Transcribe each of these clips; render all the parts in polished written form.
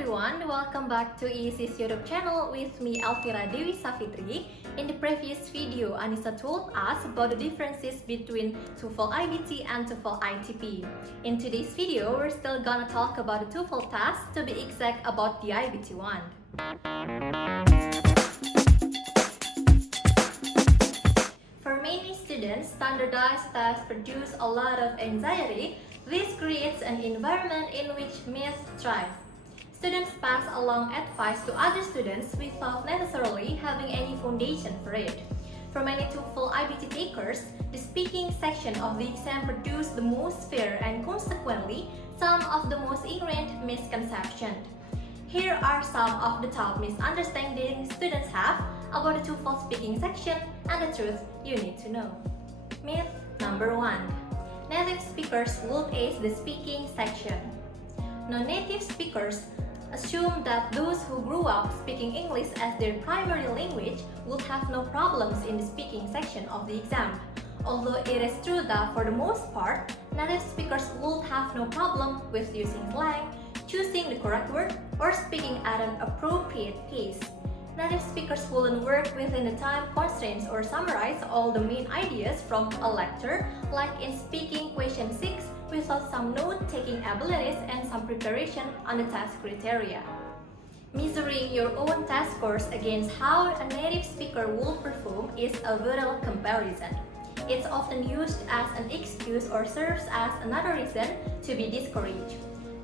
everyone, welcome back to EEC's YouTube channel with me Elvira Dewi Safitri. In the previous video, Anissa told us about the differences between TOEFL IBT and TOEFL ITP. In today's video, we're still gonna talk about the TOEFL test, to be exact about the IBT one. For many students, standardized tests produce a lot of anxiety. This creates an environment in which myths thrive. Students pass along advice to other students without necessarily having any foundation for it. For many TOEFL IBT takers, the speaking section of the exam produced the most fear and consequently some of the most ingrained misconceptions. Here are some of the top misunderstandings students have about the TOEFL speaking section and the truth you need to know. Myth number 1. Native speakers would ace the speaking section. Non-native speakers assume that those who grew up speaking English as their primary language would have no problems in the speaking section of the exam. Although it is true that for the most part, native speakers would have no problem with using slang, choosing the correct word, or speaking at an appropriate pace. Native speakers wouldn't work within the time constraints or summarize all the main ideas from a lecture, like in speaking question 6, without some note-taking abilities and some preparation on the test criteria. Measuring your own test scores against how a native speaker will perform is a vital comparison. It's often used as an excuse or serves as another reason to be discouraged.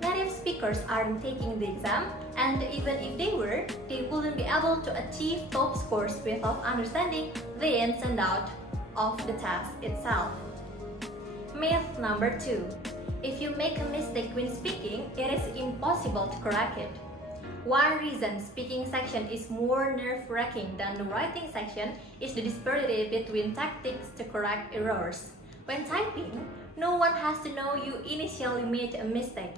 Native speakers aren't taking the exam, and even if they were, they wouldn't be able to achieve top scores without understanding the ins and outs of the test itself. Myth number 2. If you make a mistake when speaking, it is impossible to correct it. One reason speaking section is more nerve-wracking than the writing section is the disparity between tactics to correct errors. When typing, no one has to know you initially made a mistake.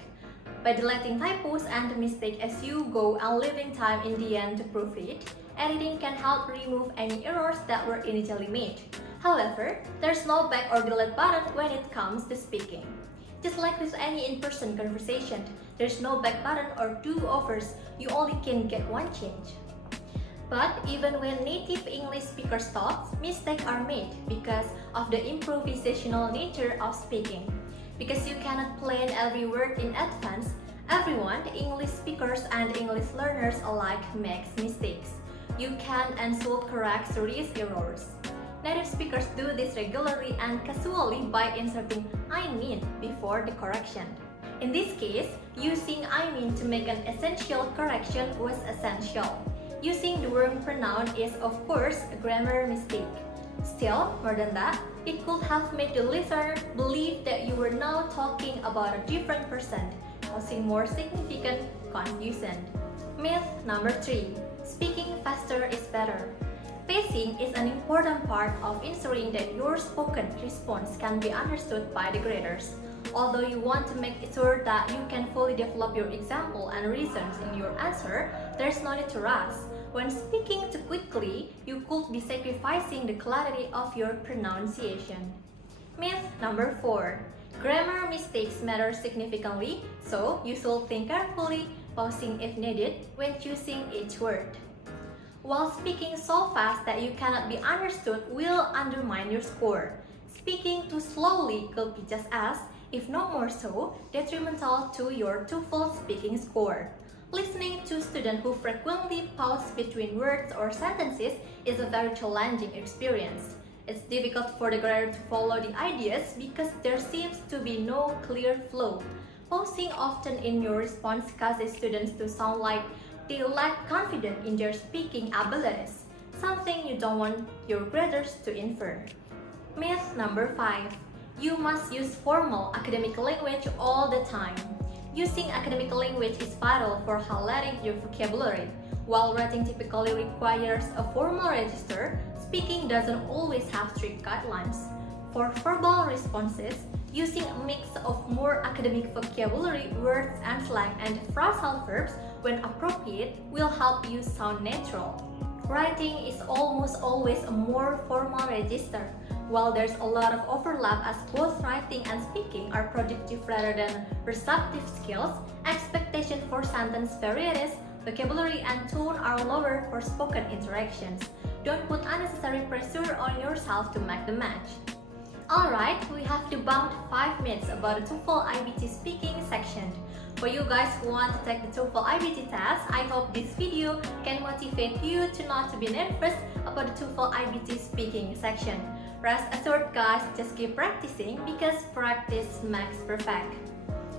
By deleting typos and mistakes as you go and leaving time in the end to prove it, editing can help remove any errors that were initially made. However, there's no back or delete button when it comes to speaking. Just like with any in-person conversation, there's no back button or do-overs, you only can get one change. But even when native English speakers talk, mistakes are made because of the improvisational nature of speaking. Because you cannot plan every word in advance, everyone, English speakers and English learners alike, makes mistakes. You can and should correct serious errors. Native speakers do this regularly and casually by inserting I mean before the correction. In this case, using I mean to make an essential correction was essential. Using the wrong pronoun is of course a grammar mistake. Still, more than that, it could have made the listener believe that you were now talking about a different person, causing more significant confusion. Myth number 3. Speaking faster is better. Pacing is an important part of ensuring that your spoken response can be understood by the graders. Although you want to make sure that you can fully develop your example and reasons in your answer, there's no need to rush. When speaking too quickly, you could be sacrificing the clarity of your pronunciation. Myth number 4. Grammar mistakes matter significantly, so you should think carefully, pausing if needed when choosing each word. While speaking so fast that you cannot be understood will undermine your score. Speaking too slowly could be just as, if not more so, detrimental to your TOEFL speaking score. Listening to students who frequently pause between words or sentences is a very challenging experience. It's difficult for the grader to follow the ideas because there seems to be no clear flow. Pausing often in your response causes students to sound like they lack confidence in their speaking abilities, something you don't want your graders to infer. Myth number 5. You must use formal academic language all the time. Using academic language is vital for highlighting your vocabulary. While writing typically requires a formal register, speaking doesn't always have strict guidelines. For verbal responses, using a mix of more academic vocabulary, words and slang, and phrasal verbs when appropriate will help you sound natural. Writing is almost always a more formal register. While there's a lot of overlap as both writing and speaking are productive rather than receptive skills, expectations for sentence varieties, vocabulary and tone are lower for spoken interactions. Don't put unnecessary pressure on yourself to make the match. Alright, we have debunked 5 myths about the TOEFL IBT Speaking Section. For you guys who want to take the TOEFL IBT test, I hope this video can motivate you to not to be nervous about the TOEFL IBT Speaking Section. Rest assured guys, just keep practicing because practice makes perfect.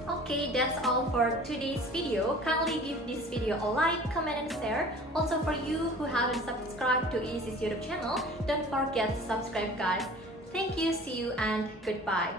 Okay, that's all for today's video. Kindly give this video a like, comment and share. Also for you who haven't subscribed to EEC's YouTube channel, don't forget to subscribe guys. Thank you, see you and goodbye.